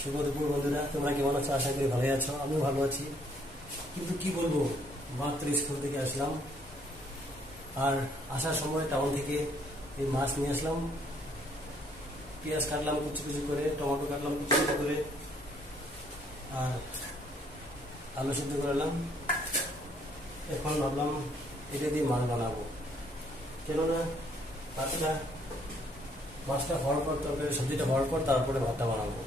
শুভ দুপুর বন্ধুরা, তোমরা কেমন আছো? আশা করি ভালোই আছো। আমিও ভালো আছি, কিন্তু কি বলবো, মাত্র স্কুল থেকে আসলাম। আর আসার সময় টাউন থেকে এই মাছ নিয়ে আসলাম, পেঁয়াজ কাটলাম কুচি কুচি করে, টমেটো কাটলাম কুচি কুচি করে, আর আলু সিদ্ধ করলাম। এখন ভাবলাম এটা দিয়ে মাছ বানাবো, কেননা মাছটা হওয়ার পর, তরকারি সবজিটা হওয়ার পর তারপরে ভাতটা বানাবো।